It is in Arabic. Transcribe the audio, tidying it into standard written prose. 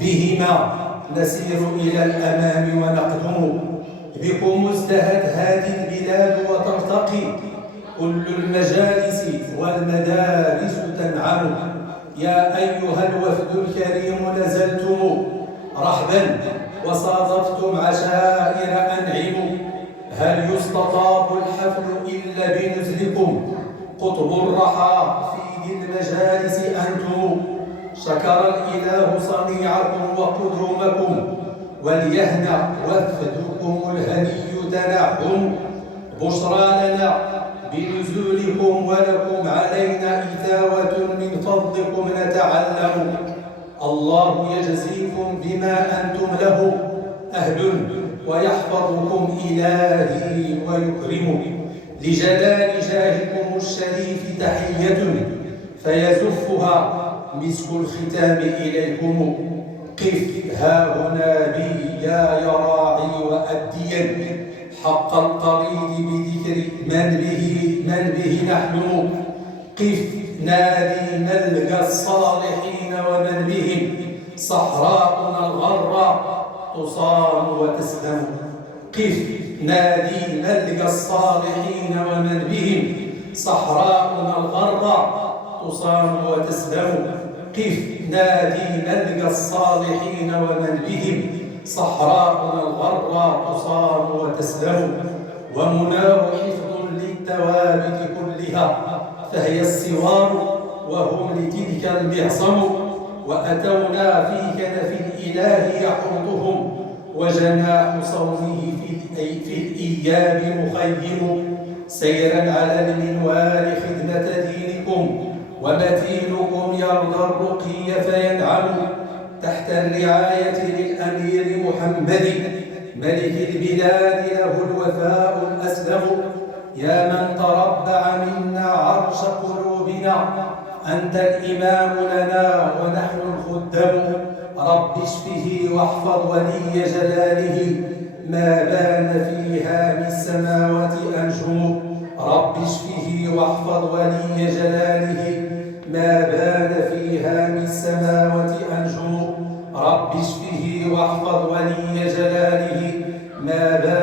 بهما نسير إلى الأمام ونقدم. بكم ازدهت هذه البلاد وترتقي، كل المجالس والمدارس تنعم. يا أيها الوفد الكريم نزلتم رحبا وصادفتم عشائر أنعم. هل يستطاب الحفل إلا بنزلكم؟ قطب الرحى في ذي المجالس أنتم. شكر الإله صنيعكم وقدومكم، وليهنأ وفدكم الهني تنعم. بشرى لنا بنزولكم ولكم علينا إثاوة من فضلكم نتعلم. الله يجزيكم بما أنتم له أهل، ويحفظكم إلهي ويكرم. لجلال جاهكم الشريف تحية، فيزفها مسك الختام إليكم. قف ها هنا بي يا راعي وأديا حق القريب بذكر من به نحلم. قف نادي نلقى الصالحين ومن بهم صحراؤنا الغراء تصان وتسلم. قف نادي نلقى الصالحين ومن بهم صحراؤنا الغراء تصان وتسلم. قف نادي نلقى الصالحين ومن بهم صحراؤنا الغراء تصان وتسلم. ومناه حفظ للثوابت كلها، فهي السوار وهم لتلك المعصم. وأتونا في كنف الإله يحوطهم، وجناح صومه في الإياب مخيم. سيرا على المنوال خدمة دينكم، ومتينكم يرضى الرقي فينعم. تحت الرعاية للأمير محمد ملك البلاد له الوفاء الأسلم. يا من تربع منا عرش قلوبنا، أنت الإمام لنا ونحن الخدام. رب اشفه واحفظ ولي جلاله، ما بان في هام السماوات أنجم. رب اشفه واحفظ ولي جلاله، ما بان في هام السماوات أنجم. رب اشفه واحفظ ولي جلاله، ما بان